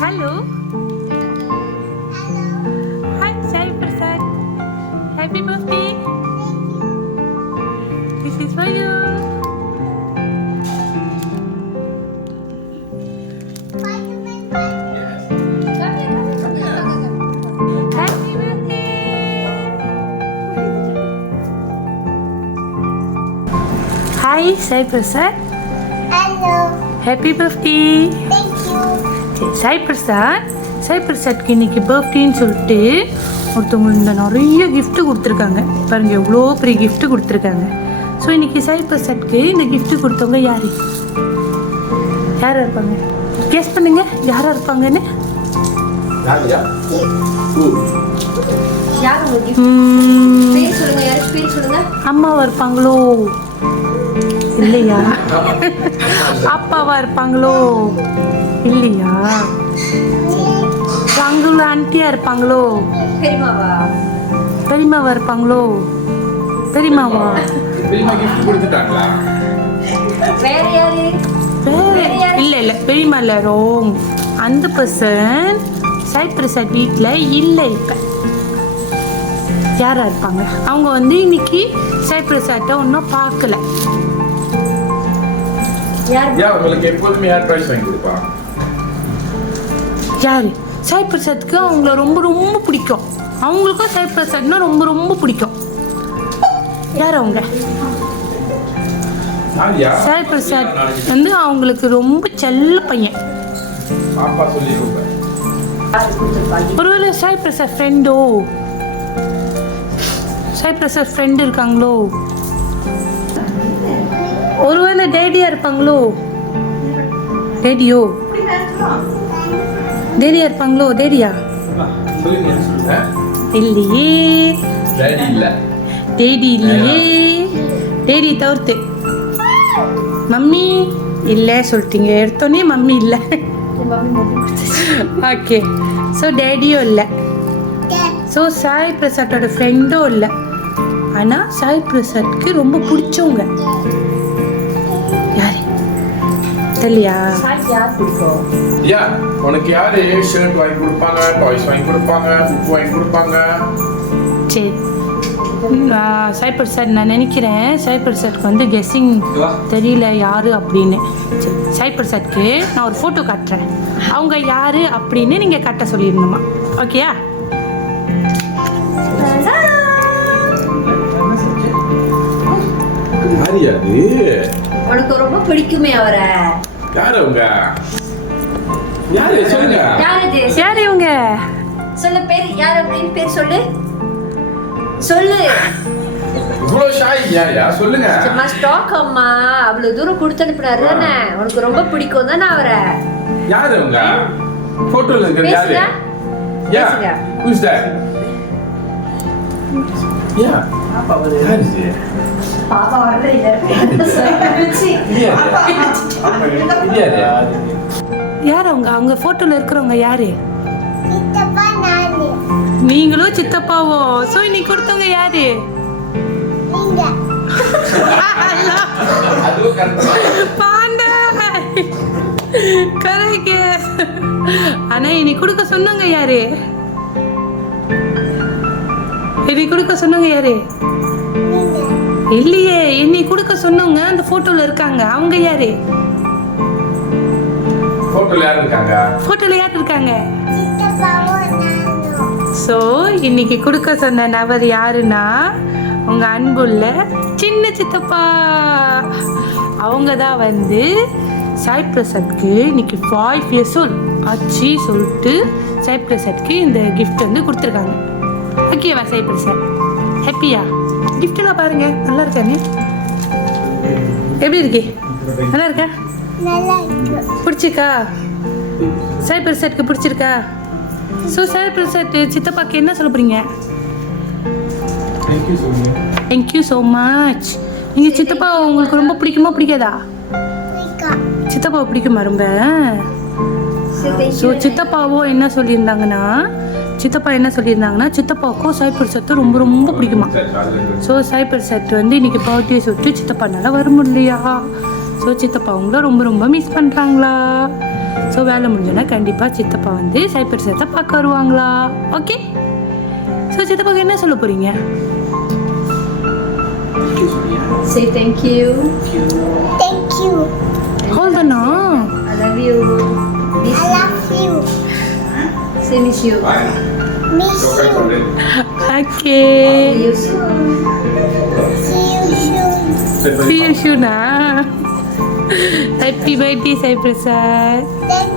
Hello. Hi, Sai Prasad. Happy birthday. This is for you. Happy birthday. Hi, Sai Prasad. Hello. Happy birthday. Thank you. Sai பிரசாத்க்கு இன்னைக்கு பர்த்டேன்னு சொல்லிட்டு ஒருத்தவங்க இந்த நிறைய gift கொடுத்துருக்காங்க பாருங்க, எவ்வளோ பெரிய gift கொடுத்துருக்காங்க. ஸோ இன்னைக்கு சாய் பிரசாத்க்கு இந்த gift கொடுத்தவங்க யாரா இருப்பாங்க? கெஸ் பண்ணுங்க யாரா இருப்பாங்கன்னு. அம்மாவா இருப்பாங்களோ இல்லையா? அப்பாவா இருப்பாங்களோ இல்லையா? அங்குள்ள ஆண்டியா இருப்பாங்களோ? பெரியமாவா இருப்பாங்களோ? பெரியமாவா? இல்ல பெரியமா இல்ல, ரோங். அந்த பர்சன் சாய் பிரசாத் வீட்டில் இல்லை. இப்ப யாரா இருப்பாங்க? அவங்க வந்து இன்னைக்கு சாய் பிரசாத்தை ஒன்றும் பார்க்கல. யாரு? சாய் பிரசாத்துக்கு அவங்கள ரொம்ப ரொம்ப பிடிக்கும். அவங்களுக்கும் சாய் பிரசாத்னா ரொம்ப ரொம்ப பிடிக்கும். யார் அவங்க? சாய் பிரசாத் வந்து அவங்களுக்கு ரொம்ப செல்ல பையன். ஒருவேளை சாய் பிரசாத் ஃப்ரெண்டோ? சாய் பிரசாத் ஃப்ரெண்ட் இருக்காங்களோ? ஒருவேளை டேடியா இருப்பாங்களோ? டேடியா இருப்பாங்களோ? டேடியா இல்லையே. டேடி இல்லையே. டேடி தவிர்த்து மம்மி இல்லை சொல்லிட்டீங்க. எடுத்தோன்னே மம்மி இல்லை. ஓகே, ஸோ டேடியும் இல்லை. ஸோ சாய் பிரசாத்தோட ஃப்ரெண்டும் இல்லை. ஆனால் சாய் பிரசாத்க்கு ரொம்ப பிடிச்சவங்க யாரு தெரியலையா? உனக்கு யாரு ஷர்ட் வாங்கி கொடுப்பாங்க, டாய்ஸ் வாங்கி கொடுப்பாங்க, புக் வாங்கி கொடுப்பாங்க? சரி, சாய் பிரசாத் நான் நினைக்கிறேன் சாய் பிரசாத்க்கு வந்து கெஸ்ஸிங் தெரியல யாரு அப்படின்னு. சரி, சாய் பிரசாத்க்கு நான் ஒரு ஃபோட்டோ காட்டுறேன். அவங்க யாரு அப்படின்னு நீங்க கட்ட சொல்லிடணுமா? ஓகேயா? உனக்கு ரொம்ப பிடிக்குமே அவரை. யாரு அவங்க? யாரு சொல்லுங்க. யாரு இவங்க? சொல்ல பேர் யார் அப்படின்னு பேர் சொல்லு. சொல்லு. இவ்வளோ ஷாய் யாரையா சொல்லுங்க. சும்மா ஸ்டாக் அம்மா அவ்வளவு தூரம் கொடுத்து அனுப்புனாரு தானே. உனக்கு ரொம்ப பிடிக்கும் தானே அவரை. யாரு அவங்க? போட்டோல இருக்கிற யாரு? யா who's that? யா யாரு இது? பாப்பா வரல யார் அவங்க? அவங்க போட்டோல இருக்கிறவங்க யாரு? சித்தப்பா நானு. நீங்களும் சித்தப்பாவோ? ஸோ இன்னைக்கு கொடுத்தவங்க யாரு? நீங்க. பாண்டா கரெக்ட். ஆனா இன்னைக்கு கொடுக்க சொன்னவங்க யாரு? இன்னைக்கு கொடுக்க சொன்னவங்க யாரு? இல்லையே, இன்னைக்கு கொடுக்க சொன்னவங்க அந்த போட்டோல இருக்காங்க. அவங்க யாரு? போட்டோல யாரு இருக்காங்க? போட்டோல யார் இருக்காங்க? சித்தப்பாவும் நானும். ஸோ இன்னைக்கு கொடுக்க சொன்ன நபர் யாருன்னா உங்க அன்புள்ள சின்ன சித்தப்பா. அவங்க தான் வந்து சாய் பிரசாத்க்கு இன்னைக்கு 5 years old ஆச்சு சொல்லிட்டு சாய் பிரசாத்க்கு இந்த கிஃப்ட் வந்து கொடுத்துருக்காங்க. ஓகேவா சாய் பிரசாத்? ஹாப்பியா? கிஃப்டெல்லாம் பாருங்க நல்லா இருக்கானே. எப்படி இருக்கே? நல்லா இருக்கா? நல்லா இருக்கு. பிடிச்சிருக்கா? சாய் பிரசாத்க்கு பிடிச்சிருக்கா? ஸோ சாய் பிரசாத் சித்தப்பாக்கு என்ன சொல்ல போறீங்க? Thank you so much. நீங்கள் சித்தப்பா உங்களுக்கு ரொம்ப பிடிக்குமா பிடிக்காதா? பிடிக்கும். சித்தப்பாவை பிடிக்குமா ரொம்ப? ஸோ சித்தப்பாவோ என்ன சொல்லியிருந்தாங்கன்னா சித்தப்பாவுக்கும் சாய் பிரசாத்தை ரொம்ப ரொம்ப பிடிக்குமா. ஸோ சாய் பிரசாத் வந்து இன்னைக்கு பர்த்டே சொல்லிட்டு சித்தப்பானால வர முடியலையா. ஸோ சித்தப்பா அவங்கள ரொம்ப ரொம்ப மிஸ் பண்ணுறாங்களா. ஸோ வேலை முடிஞ்சோன்னா கண்டிப்பாக சித்தப்பா வந்து சாய் பிரசாத்தை பார்க்க வருவாங்களா? ஓகே. ஸோ சித்தப்பாக்கு என்ன சொல்ல போகிறீங்க? Say thank you. Thank you. ஹோல்டனா? I love you. I love you. Say miss you. Bye. Miss Go back on you. it. Okay. See you soon. See you soon. Say bye. See you soon. Happy birthday, Sai Prasad. Thank